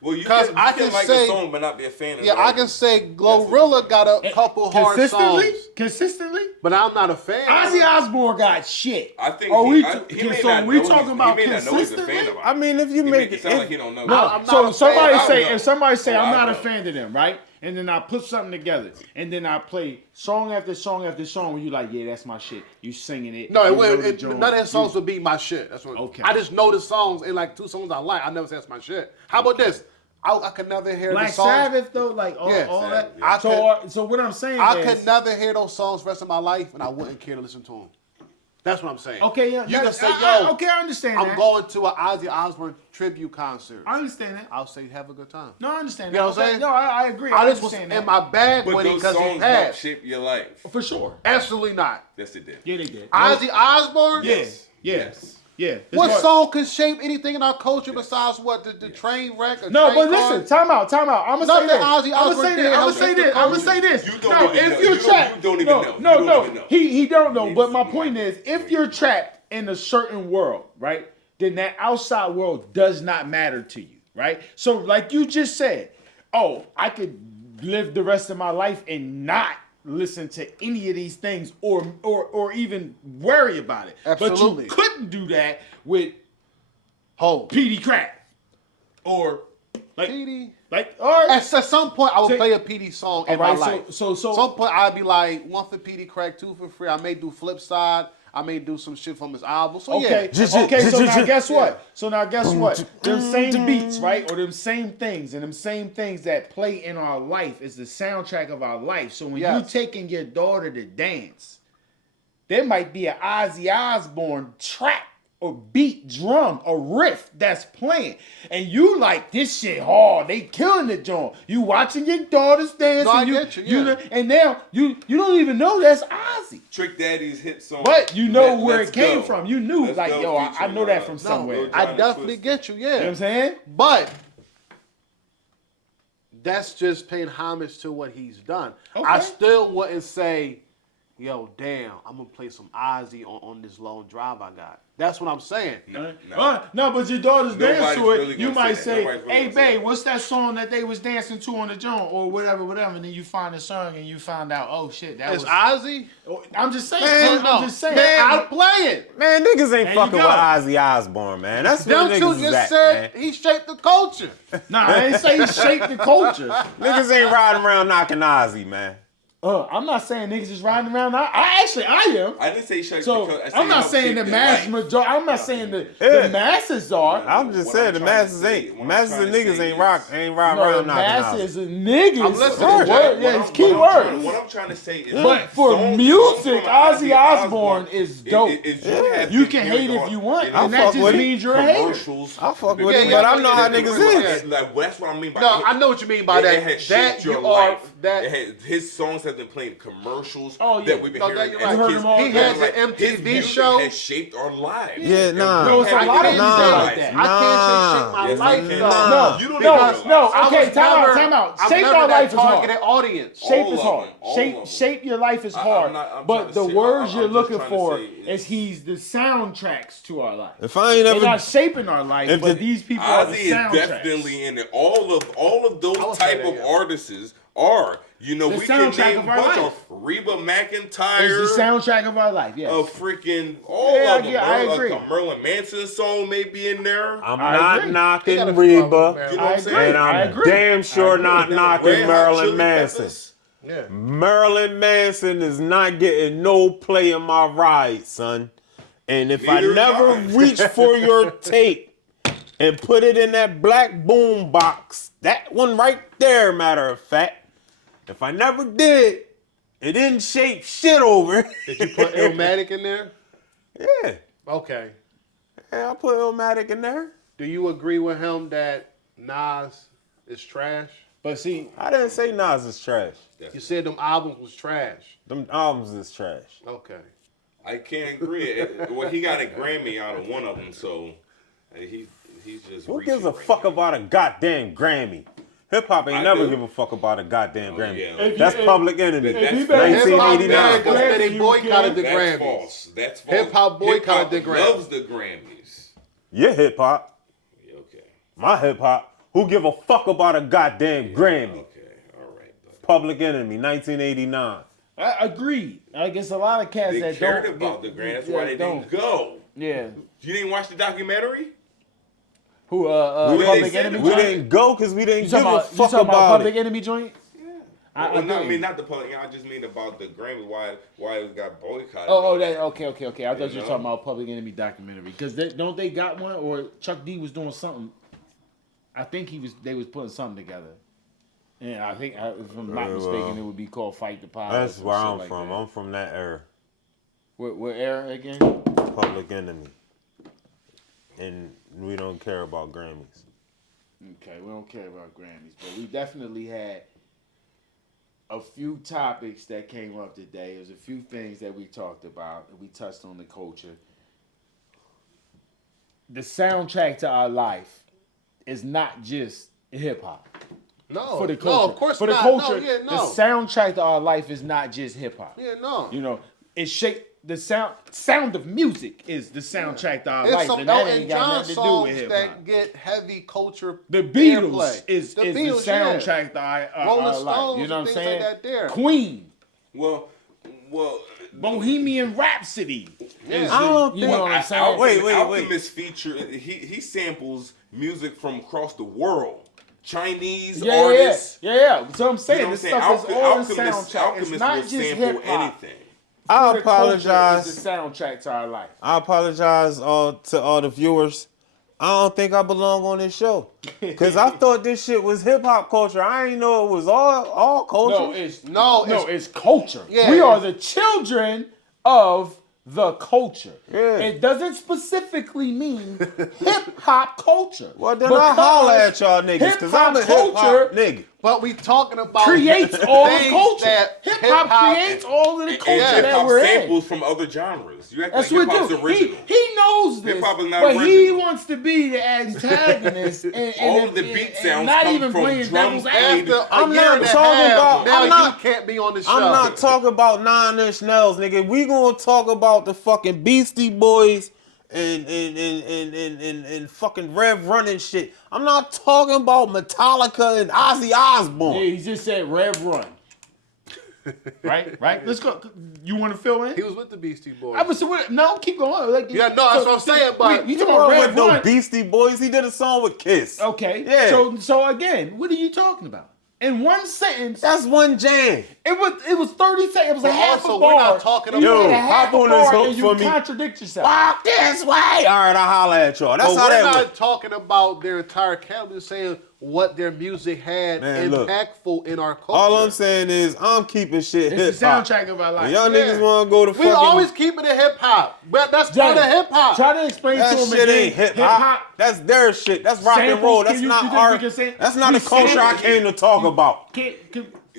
Well, you 'Cause can, I you can can like say- the song but not be a fan of Yeah, the I artist. can say Glorilla got a couple hard Consistently, songs, consistently. but I'm not a fan. Ozzy Osbourne got shit. I think Are he, we I, he may so not we know talking he's, about he may not know he's a fan consistently? of I mean, if you He make make it sound like he don't know. No, I'm not So a somebody fan. say I know. if somebody say Oh, I'm I not a know. fan of them, right? And then I put something together, and then I play song after song after song. Where you like, yeah, that's my shit. You singing it. No, you it know wouldn't. the It, joint. none of his songs You- would be my shit. That's what. Okay. I just know the songs and like 2 songs I like. I never say that's my shit. How about this? I could never hear Black the songs. Sabbath though, like all, Yeah, all that. Sabbath, yeah. So what I'm saying I is, could never hear those songs the rest of my life, and I wouldn't care to listen to them. That's what I'm saying. okay, yeah, You can say, okay, I understand I'm that. going to an Ozzy Osbourne tribute concert. I understand that. I'll say, have a good time. No, I understand You that. know what I'm Okay, saying? No, I agree. I just was understand in that. my bag But with him those because he songs help passed. shape your life. For sure. Absolutely not. Yes, it did. Yeah, they did. Ozzy Osbourne? Yeah, Yes. yeah, Yes. yeah. That's What what- song could shape anything in our culture besides what the train wreck? A No, train but car? listen, time out. I'm gonna say Nothing this. Ozzy I'm gonna Osbourne say did this. I'm gonna help say shape the this. I'm gonna culture. say this. You don't No, even if know. you're You don't- trapped, you don't even no, know. no, You don't no. even know. He don't know. He's But my smart. point is, if you're trapped in a certain world, right, then that outside world does not matter to you, right? So, like you just said, oh, I could live the rest of my life and not listen to any of these things or even worry about it. Absolutely. But you couldn't do that with Hold. PD Crack or like PD. like all right. At some point, I would Say- play a PD song in All my right, life. so Some point, I'd be like, 1 for PD Crack, 2 for Free. I may do Flip Side. I may do some shit from his album. So okay, yeah. okay. So now guess what? So now guess what? Them same beats, right, or them same things, and them same things that play in our life is the soundtrack of our life. So when you Yes. taking your daughter to dance, there might be an Ozzy Osbourne track or beat, drum, a riff that's playing, and you like this shit hard. They killing the joint. You watching your daughters dance, No, I and get you, yeah. and now you don't even know that's Ozzy. Trick Daddy's hit song. But you know Let- where Let's it came Go. from. You knew, Let's like, Go yo, I featuring, know that from no, somewhere. Lil I Jon definitely Twisted. get you, yeah. You know what I'm saying? But that's just paying homage to what he's done. I Okay. still wouldn't say yo, damn, I'm gonna play some Ozzy on this long drive I got. That's what I'm saying. No. No, but your daughter's Nobody's dance to it. really You gonna might say that. say, Nobody's really "Hey, gonna say babe, that. what's that song that they was dancing to on the joint or whatever?" And then you find the song and you find out, oh shit, that It's was. Ozzy. I'm just saying. Man, I'm just saying. Man, I'll play it. Man, niggas ain't you fucking with go. Ozzy Osbourne, man. That's Them what two niggas is just at, said man. he shaped the culture. Nah, I ain't say he shaped the culture. Niggas ain't riding around knocking Ozzy, man. I'm not saying niggas is riding around. I am. I didn't say shake So because I'm not saying the mass majority. I'm not saying the masses are. I'm just What saying I'm the trying to masses say- ain't. what I'm Masses trying of to niggas say ain't is- riding No, around the knocking Ozzy. masses of niggas. I'm listening. Word. What Yeah, it's key words. What I'm trying to say is, But for music, Ozzy Osbourne is dope. You can hate if you want, I and that fuck just with it. means you're a hater. Commercials. I fuck with Yeah, it, yeah, but I know how yeah, niggas yeah. is. Like, well, that's what I mean by No, it. I know what you mean by It that. has That shaped your you are life. that. His songs have been playing commercials Oh, yeah. that we've been No, that hearing you're as right. heard kids. them all He day. had the Like, his MTV music show. has shaped our lives. Yeah, nah. No, it's a I lot of can't music say like that. I can't say shape my Yes, life I can. though. Nah. You don't No, even no. realize. I Okay, was time out. I'm Shape never our that life is hard. targeted audience. Shape All is of hard. them, all of them. Shape your life is I'm hard. trying But to the say- words I'm you're just looking trying to for say is he's the soundtracks to our life. If I ain't They're ever, not shaping our life, If but the- these people are the Ozzy is soundtracks. definitely in it. All of those would type say of that, yeah. artists are. You know, The we can soundtrack name of a our bunch life. of Reba It's McEntire. the soundtrack of our life. Yes. A freaking all Yeah, of them. yeah, I Merlin- agree. A Merlin Manson song may be in there. I'm I not agree. He got knocking a few of Reba, them, You know what I I'm agree. saying? and I I'm agree. damn sure agree. not knocking Red Hot Marilyn Chili Manson. Peppers. Yeah. Marilyn Manson is not getting no play in my ride, son. And if Neither I is never mine. reach for your tape and put it in that black boom box, that one right there, matter of fact, if I never did, it didn't shape shit over. Did you put Illmatic in there? Yeah. Okay. Yeah, I put Illmatic in there. Do you agree with him that Nas is trash? But see, I didn't say Nas is trash. You said them albums was trash. Them albums is trash. Okay. I can't agree. Well, he got a Grammy out of one of them, so he's just. Who reaching gives a right fuck now. about a goddamn Grammy? Hip hop ain't I never do. give a fuck about a goddamn Grammy. yeah. If That's you- Public Enemy. That's you false. better- Hip hop 1989. because they You boycotted the That's Grammys. false. That's false. Hip hop boycotted the Hip-hop Grammys. loves the Grammys. Your hip hop, Yeah, okay. my hip hop. Who give a fuck about a goddamn Grammy? Okay. All right. But Public Enemy, 1989. I agree. I guess a lot of cats they that cared don't about the Grammys. That's yeah, why they don't. didn't go. Yeah. You didn't watch the documentary? Who? We Public didn't- Enemy. We joint? didn't go because we didn't You give talking a about, fuck you talking about about Public it. Enemy joint? I Well, no, I agree. mean not the public. I just mean about the Grammys. Why it got boycotted? Oh, that okay. I thought you were know? talking about Public Enemy documentary because don't they got one or Chuck D was doing something? I think they was putting something together. And I think, if I'm not mistaken, it would be called Fight the Power. That's where I'm from. That. I'm from that era. What era again? Public Enemy. And we don't care about Grammys. Okay, we don't care about Grammys, but we definitely had a few topics that came up today. There's a few things that we talked about. We touched on the culture. The soundtrack to our life is not just hip hop. No. For the culture. No, of course For not. the culture, No, yeah, no. the soundtrack to our life is not just hip hop. Yeah, no. You know, it shaped the sound of music is the soundtrack to our There's life, some and that Elton ain't got John nothing to do songs with hip that hop. get heavy culture. The Beatles airplay. is the Beatles, yeah. soundtrack to our Rolling life. Stones You know and what I'm things like saying? that there. Queen, Well, Bohemian Rhapsody. Yeah. Is I don't you know think- what I'm saying? Wait. Alchemist feature. He samples music from across the world. Chinese Yeah. artists. So I'm saying You know what I'm this saying? stuff is all the Alchemist soundtrack. It's Alchemist not will just sample hip hop. anything. I The culture apologize. is the soundtrack to our life. I apologize to all the viewers. I don't think I belong on this show. Because I thought this shit was hip hop culture. I ain't know it was all culture. It's culture. Yeah, we are it's- the children of the culture. Yeah. It doesn't specifically mean hip hop culture. Well, then I holler at y'all niggas because I'm a hip hop nigga. But we talking about creates all the things culture. that Hip hop creates all of the And culture yeah, that hip hop we're in. samples from other genres. You act That's like what hip hop's we do. original. He knows this, Hip-hop is not but he original. wants to be the antagonist and All of the beat sounds not come even from playing drums devil's played. advocate. after I'm a year not and a talking half, about- now I'm not- you can't be on the show. I'm not talking about 9 Inch Nails, nigga. We gonna talk about the fucking Beastie Boys and fucking Rev Run and shit. I'm not talking about Metallica and Ozzy Osbourne. Yeah, he just said Rev Run. Right? Let's go. You want to fill in? He was with the Beastie Boys. I was no, keep going. Like, Yeah, no, that's what I'm saying, but you He talking about wasn't Rev with no Run? Beastie Boys. He did a song with Kiss. Okay. Yeah. So again, what are you talking about? In one sentence, That's one jam. it was 30 seconds. It was a But half also, a bar. we're not talking And you about- had a Yo, half hop a on this bar hook and you for me. contradict yourself. Walk this way. All right, I'll holler at y'all. That's But how we're that not went. talking about their entire catalog. We're saying what their music had Man, look. impactful in our culture. All I'm saying is I'm keeping shit hip It's the hop. soundtrack of our life. Y'all Yeah. niggas want to go to We fucking. always keep it in hip hop, but that's part Johnny, of hip hop. Try to explain That to him shit again. ain't hip hop. That's their shit. That's rock and Samples, roll. can That's you- not you think our. we can say- That's not we the culture I sample- came to talk about. Can-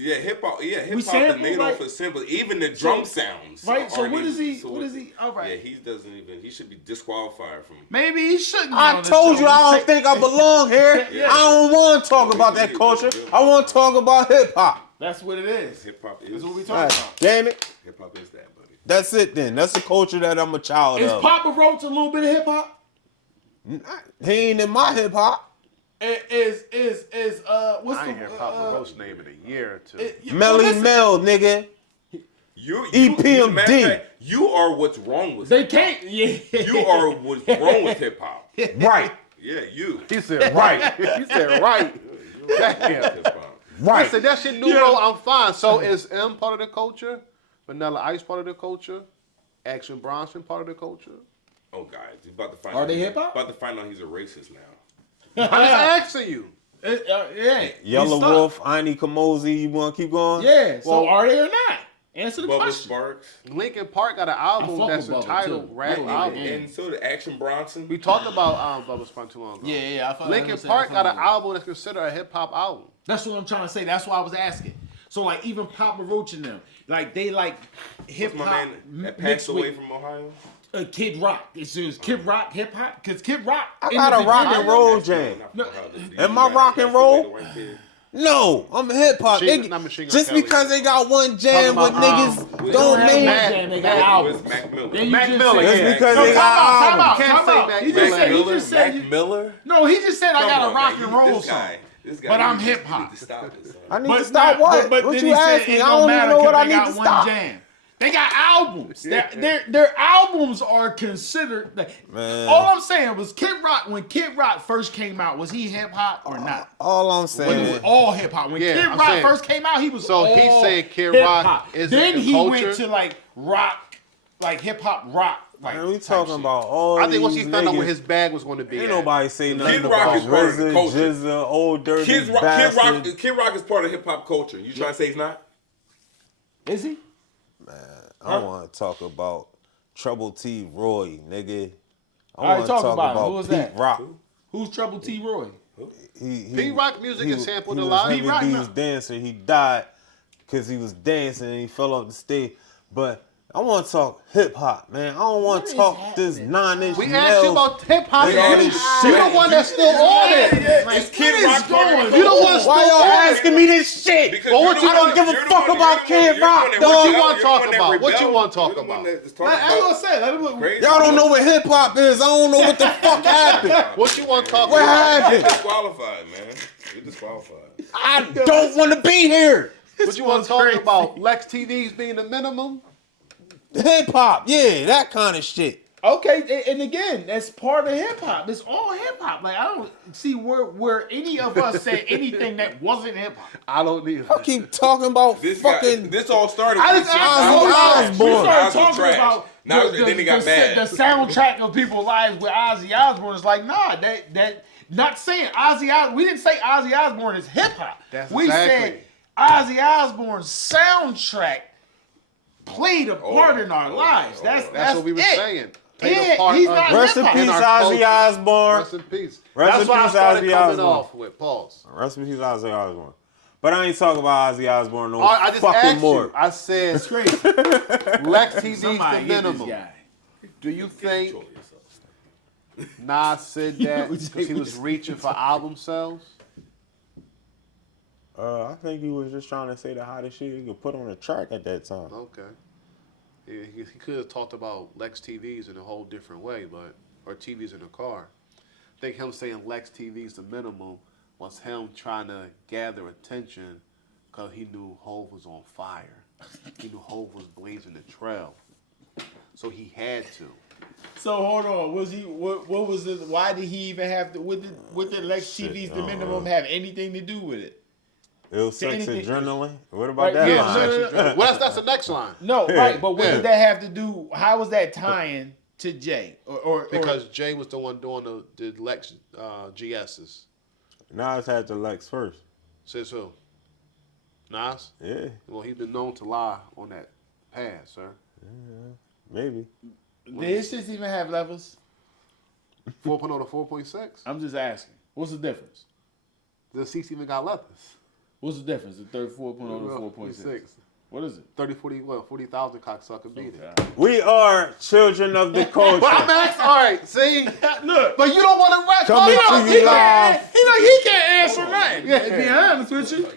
Yeah, hip hop. Yeah, hip We hop is sample, made right? off of simple. Even the drum sounds. right. So aren't what even- is he? so What is he? All right. Yeah, he doesn't even. He should be disqualified from. Maybe he shouldn't. Be I on this told show. you I don't think I belong here. Yeah. I don't want to talk about that culture. I want to talk about hip hop. That's what it is. Hip hop is. That's what we God talking about. damn it. Hip hop is that, buddy. That's it then. That's the culture that I'm a child Is of. Papa Roach a little bit of hip hop? He ain't in my hip hop. Is what's I the ain't hear Papa Roach name in a year or two. Melly Mel, nigga. You EPMD. matter of fact, you are what's wrong with. They hip hop. can't. Yeah. You are what's wrong with hip hop. Right. Yeah, you. He said right. He said right. Damn. Hip hop. Right. Listen, that shit new roll, I'm fine. So is M part of the culture? Vanilla Ice part of the culture? Action Bronson part of the culture? Oh, guys, you about to find Are out. they he's- hip-hop? About to find out he's a racist now. I'm just asking you. Yeah. Yellow He's stuck. Wolf, Ani Kamosi, you want to keep going? Yeah. So Well- are they or not? Answer the Bubba question. Sparks. Linkin Park got an album fuck that's with Bubba, entitled too. Rap Bubba Album. Yeah. And so did Action Bronson. We talked about Bubba Sparks too long ago. Yeah. Linkin Park got an album that's considered a hip hop album. That's what I'm trying to say. That's why I was asking. So like even Papa Roach and them, like they like hip What's hop my man that mixed passed away with from Ohio? Kid Rock. It's Kid Rock hip hop because Kid Rock. I in got the a rock beginning- and roll Not from jam. No. Ohio. Am I He rock and passed roll? away, the white kid. No, I'm hip hop. Not Machine Gun Just Kelly. because they got one jam with Talking about, niggas we don't don't have mean. one jam, they got Mac- albums. Where's Mac Miller? Then you Mac just Miller, said- Just yeah. because No, they time out, got time out, albums. Can't time say out. Mac He Miller. just said, he Miller, just said, Mac Miller. no, he just said I Come got on, a rock man. and roll This song. guy, But I'm you hip hop. need to stop this, son. I need But to stop not- what? but What then you he said asked me? it I don't don't even matter know what 'cause I they need got to one stop. jam. They got albums. Their albums are considered. Man. All I'm saying was Kid Rock. When Kid Rock first came out, was he hip hop or not? All I'm But saying it was all hip hop. When Yeah, Kid I'm Rock saying- first came out, he was So all he said Kid hip-hop. Rock isn't Then the he culture? went to like rock, like hip hop rock. Like Man, we type talking shit. about all I think once he these found out where niggas. his bag was going to be Ain't at. nobody say nothing Kid Rock about is part of the RZA, culture. Jizza, old dirty Kid Rock, bastard. Kid Rock is part of hip hop culture. You trying to say he's not? Is he? I want to talk about Trouble T. Roy, nigga. I All right, want to talk talk about him. about Who was Pete that? Rock. Who's Trouble T. Roy? P-Rock music is sampled he a was lot. Heavy P-Rock, D's no. dancer. He died because he was dancing and he fell off the stage. But I want to talk hip hop, man. I don't want What to is talk happening? this 9-inch We asked you about hip hop. They all You this you shit. the one that's still on it. It's Kid Rock going. You the one that's Why still y'all on it. asking me this shit? Because Well, you're what the you one- don't give a you're the fuck one- about you're the one- Kid you're the Rock, one that- dog. What you you're want the to talk one that about? What you rebelled. want to talk You're the one about? that is talking I was about gonna say, let him. crazy. Y'all don't know what hip hop is. I don't know what the fuck happened. What you want to talk What about? You're happened? disqualified, man. You're disqualified. I don't want to be here. What you want to talk about? Lex TVs being the minimum? Hip hop, yeah, that kind of shit. Okay, and again, that's part of hip hop. It's all hip hop. Like I don't see where any of us said anything that wasn't hip hop. I don't need I keep talking about This guy, fucking. this all started. I with just shit. Ozzy asked Osbourne. We Ozzy started was talking trash. about Now then he got mad. The soundtrack of people's lives with Ozzy Osbourne. It's like nah, that not saying Ozzy Osbourne. We didn't say Ozzy Osbourne is hip hop. That's We exactly. said Ozzy Osbourne's soundtrack played a part in our lives. That's what we were it. saying. Played a Yeah, part he's of- not Rest in hip-hop. peace, In our Ozzy culture. Osbourne. Rest in peace. Rest That's in why I peace, started Ozzy coming Osbourne. off with pause. Rest in peace, Ozzy Osbourne. But I ain't talking about Ozzy Osbourne no All right, I just fucking asked more. you. I said It's crazy. Lex TV's Somebody the hit this minimum. guy. Do you think Nas said that because he was reaching for album sales? I think he was just trying to say the hottest shit he could put on a track at that time. Okay. He could have talked about Lex TVs in a whole different way, or TVs in a car. I think him saying Lex TV's the minimum was him trying to gather attention because he knew Hov was on fire. He knew Hov was blazing the trail. So he had to. So hold on, was he? What was it? Why did he even have to? What did Lex Shit, TV's I the don't minimum know. have anything to do with it? It was sex anything- adrenaline. What about Right, that yeah, line? no. Well, that's the next line. No, right, but what Yeah. did that have to do? How was that tying to Jay? Or Because Jay was the one doing the Lex GS's. Nas had the Lex first. Says who? Nas? Yeah, Well, he's been known to lie on that path, sir. maybe. did his shit even have levels? 4.0 to 4.6. I'm just asking. What's the difference? The seats even got leathers. What's the difference? The 34.0 to 4.6. What is it? 30, 40, well, 40,000 cocksucker beat it. Okay. We are children of the culture. But I'm asking, all right, see? Look, But you don't want to rap. Coming Talk to about you it. live. he can't answer nothing. To be honest with you.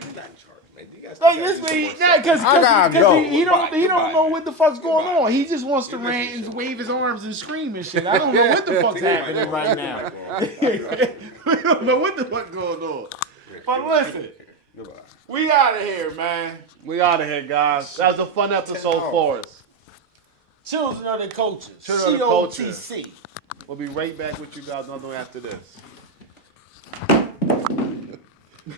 Like this way, because I gotta go. he don't know what the fuck's going on. He just wants to rant and wave his arms and scream and shit. I don't know what the fuck's happening right now. We don't know what the fuck going on. But listen, we out of here, man. We out of here, guys. That was a fun episode for us. Children of the culture. Children of the culture. COTC. We'll be right back with you guys another after this.